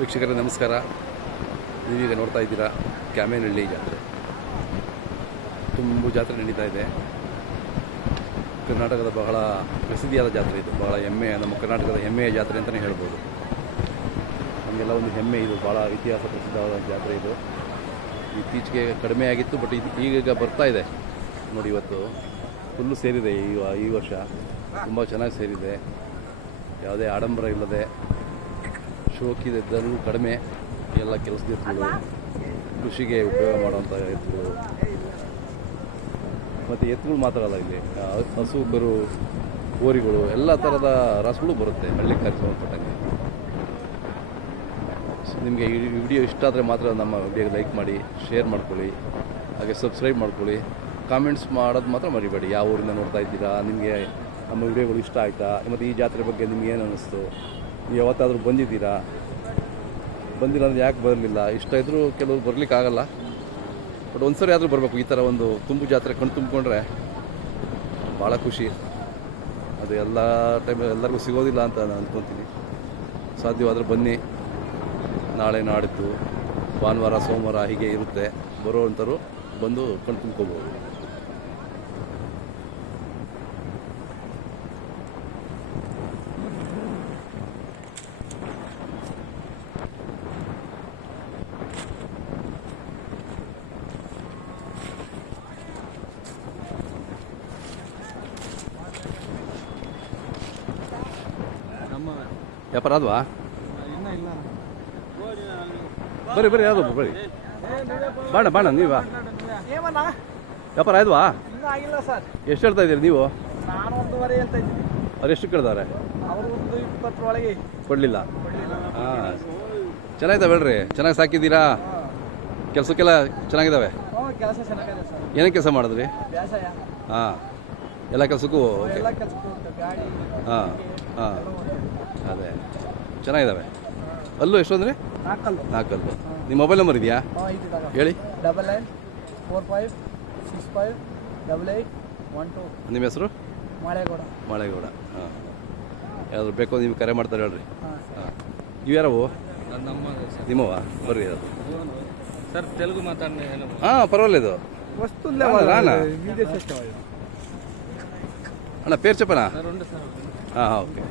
ವೀಕ್ಷಕರೇ ನಮಸ್ಕಾರ. ನೀವೀಗ ನೋಡ್ತಾ ಇದ್ದೀರಾ ಕ್ಯಾಮೇನಹಳ್ಳಿ ಜಾತ್ರೆ. ತುಂಬು ಜಾತ್ರೆ ನಡೀತಾ ಇದೆ. ಕರ್ನಾಟಕದ ಬಹಳ ಪ್ರಸಿದ್ಧಿಯಾದ ಜಾತ್ರೆ ಇದು. ಬಹಳ ಹೆಮ್ಮೆಯ, ನಮ್ಮ ಕರ್ನಾಟಕದ ಹೆಮ್ಮೆಯ ಜಾತ್ರೆ ಅಂತಲೇ ಹೇಳ್ಬೋದು. ನಮಗೆಲ್ಲ ಒಂದು ಹೆಮ್ಮೆ ಇದು. ಭಾಳ ಇತಿಹಾಸ ಪ್ರಸಿದ್ಧವಾದ ಜಾತ್ರೆ ಇದು. ಇತ್ತೀಚೆಗೆ ಕಡಿಮೆ ಆಗಿತ್ತು, ಬಟ್ ಇದು ಈಗ ಬರ್ತಾ ಇದೆ ನೋಡಿ. ಇವತ್ತು ಫುಲ್ಲು ಸೇರಿದೆ. ಈ ವರ್ಷ ತುಂಬ ಚೆನ್ನಾಗಿ ಸೇರಿದೆ. ಯಾವುದೇ ಆಡಂಬರ ಇಲ್ಲದೆ, ಶೋಕಿದೆ ದರವು ಕಡಿಮೆ. ಎಲ್ಲ ಕೆಲಸದ ಎತ್ತುಗಳು, ಕೃಷಿಗೆ ಉಪಯೋಗ ಮಾಡುವಂಥ ಎತ್ತುಗಳು, ಮತ್ತು ಎತ್ತುಗಳು ಮಾತ್ರ ಅಲ್ಲ, ಇಲ್ಲಿ ಹಸು, ಕರು, ಹೋರಿಗಳು, ಎಲ್ಲ ಥರದ ರಾಸುಗಳು ಬರುತ್ತೆ ಹಳ್ಳಿ ಕಾರ್ಯಕ್ಕೆ ಸಂಬಂಧಪಟ್ಟಂಗೆ. ನಿಮಗೆ ಈ ವಿಡಿಯೋ ಇಷ್ಟ ಆದರೆ ಮಾತ್ರ ನಮ್ಮ ವಿಡಿಯೋಗೆ ಲೈಕ್ ಮಾಡಿ, ಶೇರ್ ಮಾಡ್ಕೊಳ್ಳಿ, ಹಾಗೆ ಸಬ್ಸ್ಕ್ರೈಬ್ ಮಾಡ್ಕೊಳ್ಳಿ. ಕಾಮೆಂಟ್ಸ್ ಮಾಡೋದು ಮಾತ್ರ ಮರಿಬೇಡಿ. ಯಾವ ಊರಿಂದ ನೋಡ್ತಾ ಇದ್ದೀರಾ, ನಿಮಗೆ ನಮ್ಮ ವಿಡಿಯೋಗಳು ಇಷ್ಟ ಆಯಿತಾ, ಮತ್ತು ಈ ಜಾತ್ರೆ ಬಗ್ಗೆ ನಿಮ್ಗೆ ಏನು ಅನ್ನಿಸ್ತು, ನೀವು ಯಾವತ್ತಾದರೂ ಬಂದಿದ್ದೀರಾ, ಬಂದಿಲ್ಲ ಅಂದರೆ ಯಾಕೆ ಬರಲಿಲ್ಲ, ಇಷ್ಟ ಇದ್ದರೂ ಕೆಲವರು ಬರಲಿಕ್ಕಾಗಲ್ಲ. ಬಟ್ ಒಂದು ಸರಿ ಆದರೂ ಬರಬೇಕು. ಈ ಥರ ಒಂದು ತುಂಬು ಜಾತ್ರೆ ಕಣ್ಣು ತುಂಬಿಕೊಂಡ್ರೆ ಭಾಳ ಖುಷಿ. ಅದು ಎಲ್ಲ ಟೈಮಲ್ಲಿ ಎಲ್ಲರಿಗೂ ಸಿಗೋದಿಲ್ಲ ಅಂತ ನಾನು ಅಂದ್ಕೊತೀನಿ. ಸಾಧ್ಯವಾದರೆ ಬನ್ನಿ. ನಾಳೆ, ನಾಡಿದ್ದು, ಭಾನುವಾರ, ಸೋಮವಾರ ಹೀಗೆ ಇರುತ್ತೆ. ಬರೋವಂಥವ್ರು ಬಂದು ಕಣ್ಣು ತುಂಬ್ಕೋಬೋದು. ವ್ಯಾಪಾರ ಅದ್ವಾ? ಬರ್ರಿ ಯಾವುದು ಬರ್ರಿ. ಬಾಣ ನೀವ ವ್ಯಾಪಾರ ಆಯ್ವಾ? ಎಷ್ಟು ಹೇಳ್ತಾ ಇದ್ದೀರಿ ನೀವು? ಅವ್ರು ಎಷ್ಟು ಕೇಳ್ತಾರೆ? ಕೊಡಲಿಲ್ಲ. ಹಾಂ, ಚೆನ್ನಾಗಿದ್ದಾವೆ ಹೇಳ್ರಿ. ಚೆನ್ನಾಗಿ ಸಾಕಿದ್ದೀರಾ? ಕೆಲಸಕ್ಕೆಲ್ಲ ಚೆನ್ನಾಗಿದ್ದಾವೆ? ಏನೇನು ಕೆಲಸ ಮಾಡಿದ್ರಿ? ಹಾಂ, ಎಲ್ಲ ಕೆಲಸಕ್ಕೂ ಓಕೆ. ಹಾಂ ಹಾಂ, ಅದೇ ಚೆನ್ನಾಗಿದ್ದಾವೆ. ಅಲ್ಲೂ ಎಷ್ಟು ಅಂದರೆ? 4 ಅಲ್ಲು. ನಿಮ್ಮ ಮೊಬೈಲ್ ನಂಬರ್ ಇದೆಯಾ ಹೇಳಿ? 9945658812. ನಿಮ್ಮ ಹೆಸರು? ಮಾಳೇಗೌಡ. ಹಾಂ, ಯಾವ್ದು ಬೇಕೋ ನೀವು ಕರೆ ಮಾಡ್ತಾರೆ ಹೇಳ್ರಿ. ಹಾಂ, ಇವು ಯಾರವು? ನಿಮ್ಮವ? ಬರ್ರಿ ಅದು ಸರ್, ತೆಲುಗು ಮಾತಾಡ. ಹಾಂ, ಪರವಾಗಿಲ್ಲ. ಇದು ಅಣ್ಣ పేరు చెప్పనా? ఓకే.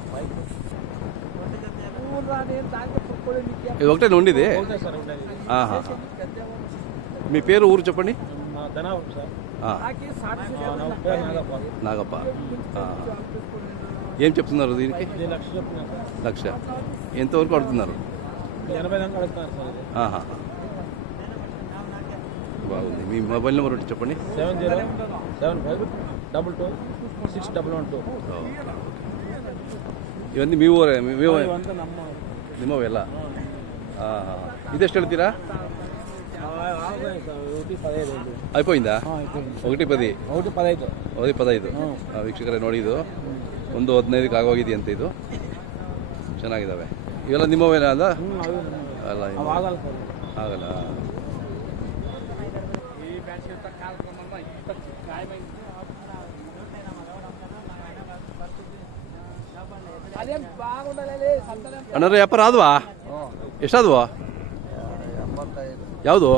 ఇది ఒకటే ఉండేది? మీ పేరు, ఊరు చెప్పండి. నాగప్ప. ఏం చెప్తున్నారు దీనికి? 1,00,000. ఎంతవరకు అడుగుతున్నారు? బాగుంది. మీ మొబైల్ నెంబర్ ఒకటి చెప్పండి. 7075222612. ఇవన్నీ మీ ఊరే? ನಿಮ್ಮವೆಲ್ಲ? ಇದೆಷ್ಟು ಹೇಳ್ತೀರಾ? అయిపోయిందా? 1:10. 1:15. ವೀಕ್ಷಕರೇ ನೋಡಿ, ಇದು 1:15ಕ್ಕೆ ಆಗೋಗಿದೆಯಂತೆ. ಇದು ಚೆನ್ನಾಗಿದ್ದಾವೆ. ಇವೆಲ್ಲ ನಿಮ್ಮವೇನ? ಅಲ್ಲ ಅಲ್ಲ, ಆಗಲ್ಲ. ಅಣ್ಣರ ವ್ಯಾಪಾರ ಆದ್ವಾ? ಎಷ್ಟಾದ್ವಾ? ಯಾವುದು?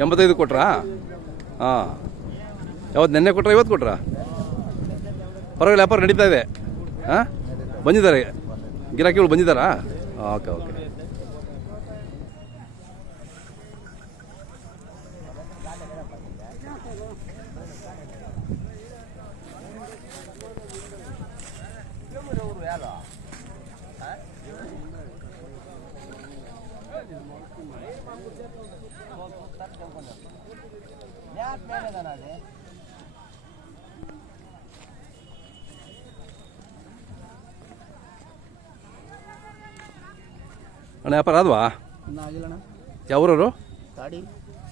85 ಕೊಟ್ರಾ? ಹಾಂ, ಯಾವತ್ತು? ನೆನ್ನೆ ಕೊಟ್ರಾ, ಇವತ್ತು ಕೊಟ್ರಾ? ಪರವಾಗಿಲ್ಲ, ವ್ಯಾಪಾರ ನಡೀತಾ ಇದೆ. ಹಾಂ, ಬಂದಿದ್ದಾರೆ ಗಿರಾಕಿಗಳು, ಬಂದಿದ್ದಾರಾ? ಓಕೆ. ಅಣ್ಣ ವ್ಯಾಪಾರ ಆದ್ವಾ? ಯಾವೂರವರು?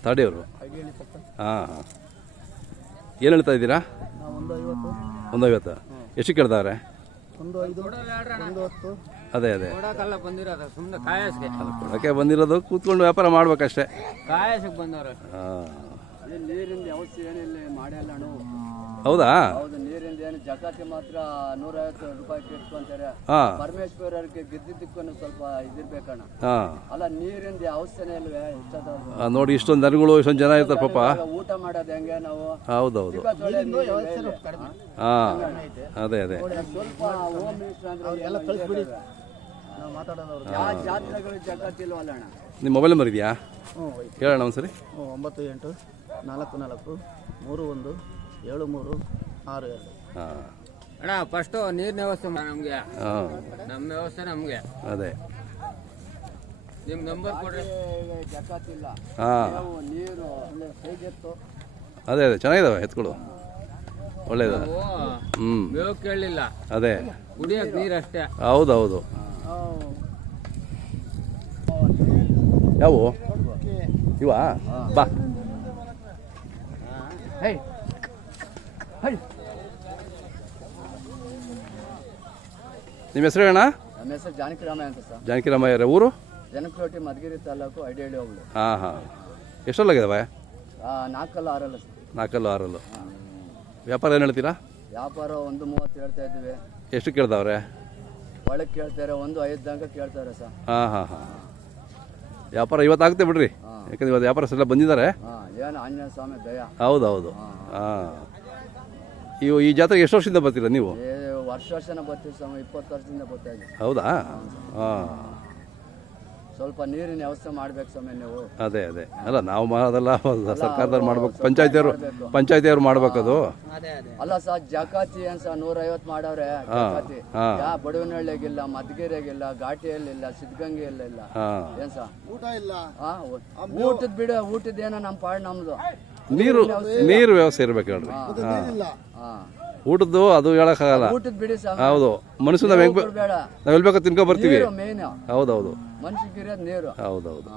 ತಾಡಿಯವರು. ಹಾಂ, ಏನು ಹೇಳ್ತಾ ಇದ್ದೀರಾ? 150. ಎಷ್ಟು ಕೇಳ್ತಾರೆ? ಅದೇ ಕೊಡಕ್ಕೆ ಬಂದಿರೋದು, ಕೂತ್ಕೊಂಡು ವ್ಯಾಪಾರ ಮಾಡ್ಬೇಕಷ್ಟೇ. ಹೌದಾ? ಅದೇನು ಜಕಾತಿ ಮಾತ್ರ 150 ರೂಪಾಯಿ ಇಟ್ಕೊಂತಾರೆ. ಹಾಂ ಪರಮೇಶ್ವರರಿಗೆ ಗೆದ್ದಿದ್ದಕ್ಕೂ ಸ್ವಲ್ಪ ಇದಿರ್ಬೇಕಣ್ಣ. ಹಾಂ ಅಲ್ಲ ನೀರಿಂದ ಅವಸ್ಥೆನೇ ಇಲ್ವೇ ಇಷ್ಟದ ನೋಡಿ ಇಷ್ಟೊಂದು ದನಗಳು ಇಷ್ಟೊಂದು ಜನ ಇರ್ತಾರೆ ಪಾಪ. ಊಟ ಮಾಡೋದು ಹೆಂಗೆ ನಾವು? ಹೌದೌದು ಸಿಕ್ಕ ತೊಳೆ ನೀರು ಹಾಂ ಅದೇ ಅದೇ ಸ್ವಲ್ಪ ಹೋಮ್ ಮಿನಿಸ್ಟರ್ ಅಂದ್ರೆ ಯಾವ ಜಾತ್ರೆಗಳು ಜಕಾತಿ ಇಲ್ವಲ್ಲ ಅಣ್ಣ? ನಿಮ್ಮ ಮೊಬೈಲ್ ನಂಬರ್ ಇದೆಯಾ ಹೇಳೋಣ ಒಂದ್ಸರಿ. 9844317362. ಹಾಂ ಅಣ್ಣ ಫಸ್ಟು ನೀರಿನ ವ್ಯವಸ್ಥೆ ನಮಗೆ, ಹಾಂ ನಮ್ಮ ವ್ಯವಸ್ಥೆ ನಮಗೆ. ಅದೇ ನಿಮ್ಮ ನಂಬರ್ ಕೊಡ್ರಿ. ಜಕಾತಿ ಇಲ್ಲ, ಹಾಂ ನೀರು ಹೇಗಿತ್ತು? ಅದೇ ಅದೇ ಚೆನ್ನಾಗಿದ್ದಾವೆ ಎತ್ಕೊಳು ಒಳ್ಳೇದು. ಹ್ಞೂ ಮೇವು ಕೇಳಲಿಲ್ಲ, ಅದೇ ಕುಡಿಯೋಕೆ ನೀರು ಅಷ್ಟೇ. ಹೌದೌದು. ಯಾವು ಇವಾ ಬಾ ನಿಮ್ಮ ಹೆಸರು ಅಣ್ಣ? ನಮ್ಮ ಹೆಸರು ಜಾನಕಿರಾಮಯ್ಯ ಅಂತ ಸರ್. ಜಾನಕಿರಾಮಯ್ಯ ಊರು? ಜನಕರೋಟಿ ಮಧುಗಿರಿ ತಾಲೂಕು ಐಡಿಹಳ್ಳಿ ಹೋಗ್ಲಿ. ಹಾಂ ಹಾಂ ಎಷ್ಟೊಲ್ಲಾಗಿದ್ದಾವೆ? 4 6 ಸರ್. 4 6 ವ್ಯಾಪಾರ ಏನು ಹೇಳ್ತೀರಾ? ವ್ಯಾಪಾರ 1.30 ಹೇಳ್ತಾ ಇದ್ವಿ. ಎಷ್ಟು ಕೇಳ್ತಾವ್ರೆ? ಒಳಗೆ ಕೇಳ್ತಾರೆ 1.5 ತನಕ ಕೇಳ್ತಾರೆ ಸರ್. ಹಾಂ ಹಾಂ ಹಾಂ ವ್ಯಾಪಾರ ಇವತ್ತಾಗುತ್ತೆ ಬಿಡ್ರಿ, ಯಾಕಂದ್ರೆ ಇವತ್ತು ವ್ಯಾಪಾರಸ್ಥರೆಲ್ಲ ಬಂದಿದ್ದಾರೆ. ಏನು ಆಂಜನೇಯ ಸ್ವಾಮಿ ದಯ. ಹೌದೌದು. ಹಾಂ ಈ ಜಾತ್ರೆಗೆ ಎಷ್ಟು ವರ್ಷದಿಂದ ಬರ್ತೀರಾ ನೀವು? ವರ್ಷನ ಬರ್ತೀವಿ ಸ್ವಾಮಿ, 20 ವರ್ಷದಿಂದ ಬರ್ತಾ ಇದ್ದೀವಿ. ಹೌದಾ? ಹಾಂ ಸ್ವಲ್ಪ ನೀರಿನ ವ್ಯವಸ್ಥೆ ಮಾಡ್ಬೇಕು ಸ್ವಾಮಿ ನೀವು. ಅದೇ ಅದೇ ಅಲ್ಲ ನಾವು ಮಾಡೋದಲ್ಲ, ಸರ್ಕಾರದವ್ರು ಮಾಡ್ಬೇಕು, ಪಂಚಾಯತಿಯವ್ರು ಮಾಡ್ಬೇಕದು. ಅಲ್ಲ ಸರ್ ಜಕಾತಿ ಏನ್ ಸರ್ 150 ಮಾಡವ್ರೆ ಜಕಾತಿ. ಯಾ ಬಡವನಹಳ್ಳಿಗಿಲ್ಲ, ಮಧುಗಿರಿಯಾಗಿಲ್ಲ, ಘಾಟಿಯಲ್ಲಿಲ್ಲ, ಸಿದ್ಧಗಂಗೆಯಲ್ಲಿಲ್ಲ. ಏನ್ ಸರ್ ಊಟ ಇಲ್ಲ? ಊಟದ ಬಿಡ, ಊಟದೇನೋ ನಮ್ಮ ಪಾಡ್ ನಮ್ದು. ನೀರು ವ್ಯವಸ್ಥೆ ಇರ್ಬೇಕು ಹೇಳ್ರಿ. ಊಟದ್ದು ಅದು ಹೇಳಕ್ಕಾಗಲ್ಲ. ಊಟದ ಬಿಡಿ ಸರ್. ಹೌದು ಮನುಷ್ಯ ನಾವ್ ಎಲ್ಲಿ ಬೇಕಾದ್ರೆ ತಿನ್ಕೊ ಬರ್ತೀವಿ. ಮೇನ್ ಹೌದೌದು ಮನುಷ್ಯಕ್ಕೆ ಇರೋದು ನೀರು. ಹೌದೌದು.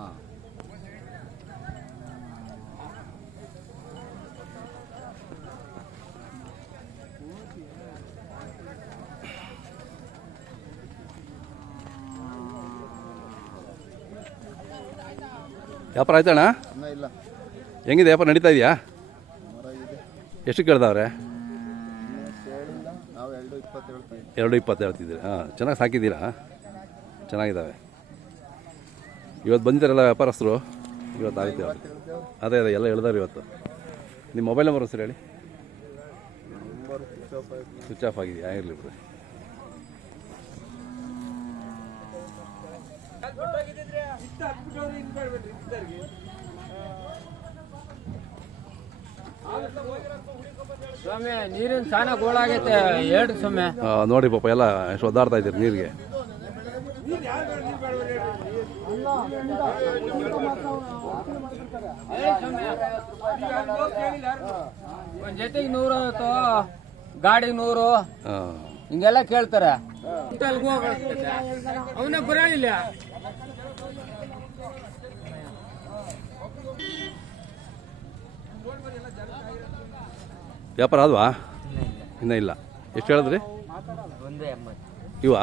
ವ್ಯಾಪಾರ ಆಯ್ತಣ್ಣ? ಹೆಂಗಿದೆ ವ್ಯಾಪಾರ? ನಡೀತಾ ಇದೆಯಾ? ಎಷ್ಟು ಕೇಳ್ದವ್ರೆ? 2.20 ಹೇಳ್ತಿದ್ದೀರಿ. ಹಾಂ ಚೆನ್ನಾಗಿ ಸಾಕಿದ್ದೀರಾ? ಚೆನ್ನಾಗಿದ್ದಾವೆ. ಇವತ್ತು ಬಂದಿದ್ದಾರಲ್ಲ ವ್ಯಾಪಾರಸ್ಥರು, ಇವತ್ತು ಆಗುತ್ತೆ. ಅದೇ ಅದೇ ಎಲ್ಲ ಹೇಳ್ದಾರೆ ಇವತ್ತು. ನಿಮ್ಮ ಮೊಬೈಲ್ ನಂಬರ್ ಸರ್ ಹೇಳಿ. ಸ್ವಿಚ್ ಆಫ್ ಆಗಿದೆಯಾ? ಇರಲಿ ಬಿಡ್ರಿ. ಸ್ವಾಮಿ ನೀರಿನ ಸಾನ ಗೋಳಾಗೈತೆ ಹೇಳ್ರಿ ಸ್ವಾಮಿ. ನೋಡಿ ಪಾಪ ಎಲ್ಲ ಎಷ್ಟು ಒದ್ದಾಡ್ತಾ ಇದ್ದೀರಿ ನೀರಿಗೆ. ಒಂದ್ ಜೊತೆಗೆ 150, ಗಾಡಿಗೆ 100 ಹಿಂಗೆಲ್ಲ ಕೇಳ್ತಾರೆ. ಅವನ ಬರಲಿಲ್ಲ. ವ್ಯಾಪಾರ ಆದ್ವಾ? ಇನ್ನೂ ಇಲ್ಲ. ಎಷ್ಟು ಹೇಳಿದ್ರಿ? 180. ಇವಾ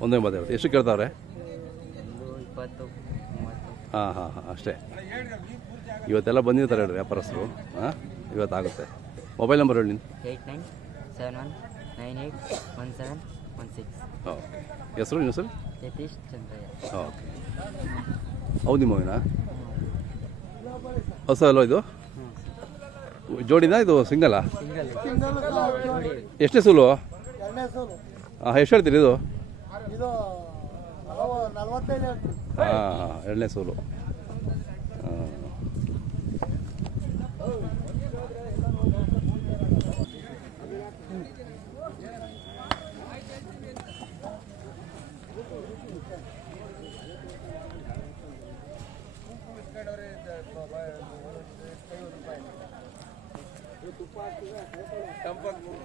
180 ಎಷ್ಟು ಕೇಳ್ತಾವ್ರೆ? 20, 30. ಹಾಂ ಹಾಂ ಹಾಂ ಅಷ್ಟೇ. ಇವತ್ತೆಲ್ಲ ಬಂದಿರ್ತಾರೆ ಹೇಳ್ರಿ ವ್ಯಾಪಾರಸ್ಥರು. ಹಾಂ ಇವತ್ತಾಗುತ್ತೆ. ಮೊಬೈಲ್ ನಂಬರ್ ಹೇಳಿ. 8971981716. ಓಕೆ. ಹೆಸರು ನಿಮ್ಮ ಹೆಸರು? ಯತೀಶ್ ಚಂದ್ರಯ್ಯ. ಓಕೆ. ಹೌದು ನಿಮ್ಮವಿನ ಹೊಸ ಅಲ್ವ ಇದು? ಜೋಡಿನಾ ಇದು ಸಿಂಗಲ್ಲ? ಎಷ್ಟೇ ಸೂಲು? ಹಾಂ ಎಷ್ಟು ಹೇಳ್ತೀರಿ ಇದು? ಹಾಂ ಹಾಂ 2ನೇ ಸೂಲು. ಹಾಂ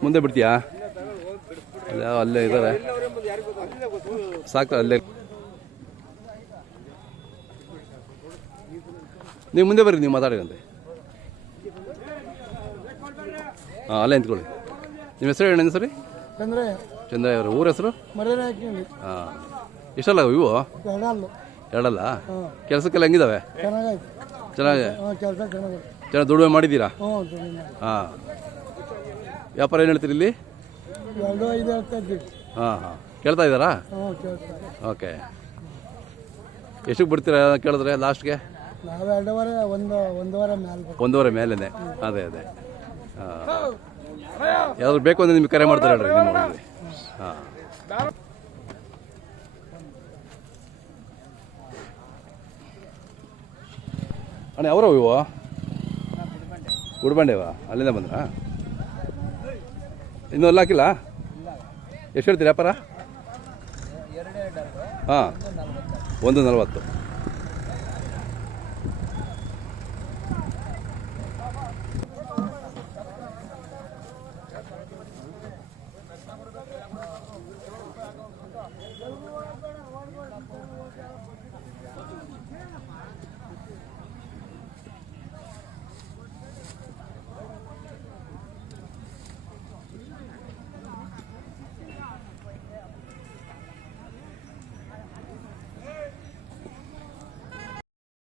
ಮುಂದೆ ಬಿಡ್ತೀಯಾ? ಅಲ್ಲೇ ಇದ್ದಾರೆ ಸಾಕು. ಅಲ್ಲೇ ನೀವು ಮುಂದೆ ಬರ್ರಿ, ನೀವು ಮಾತಾಡಿದಂತೆ. ಹಾಂ ಅಲ್ಲೇ ನಿಂತ್ಕೊಳ್ಳಿ. ನಿಮ್ಮ ಹೆಸರು ಹೇಳಿ. ಸರಿ ಚಂದ್ರಯ್ಯ ಅವರು. ಊರ ಹೆಸರು? ಹಾಂ ಎಷ್ಟಲ್ಲ ಇವು? 2 ಕೆಲಸಕ್ಕೆಲ್ಲ ಹೆಂಗಿದಾವೆ? ಚೆನ್ನಾಗಿ ಚೆನ್ನಾಗಿ ದುಡಿಮೆ ಮಾಡಿದ್ದೀರಾ? ಹಾಂ ವ್ಯಾಪಾರ ಏನು ಹೇಳ್ತೀರಿ ಇಲ್ಲಿ? ಹಾಂ ಹಾಂ ಕೇಳ್ತಾ ಇದ್ದಾರಾ ಓಕೆ ಎಷ್ಟಕ್ಕೆ ಬಿಡ್ತೀರಾ ಕೇಳಿದ್ರೆ ಲಾಸ್ಟ್ಗೆ ನಾವು ಒಂದೂವರೆ ಮೇಲೆ ಒಂದೂವರೆ ಮೇಲೇ ಅದೇ ಅದೇ ಯಾವ್ದು ಬೇಕು ಅಂದರೆ ನಿಮ್ಗೆ ಕರೆ ಮಾಡ್ತಾರೆ ಹೇಳ್ರಿ ನಿಮ್ಮ ಹಾಂ ಅಣ್ಣ ಯಾವ್ರವು ಇವು ಗುಡ್ಬಂಡೆವಾ ಅಲ್ಲಿಂದ ಬಂದ್ರಾ ಇನ್ನೂ ಅಲ್ಲಿ ಹಾಕಿಲ್ಲ ಎಷ್ಟು ಹೇಳ್ತೀರಿ ವ್ಯಾಪಾರ ಹಾಂ 140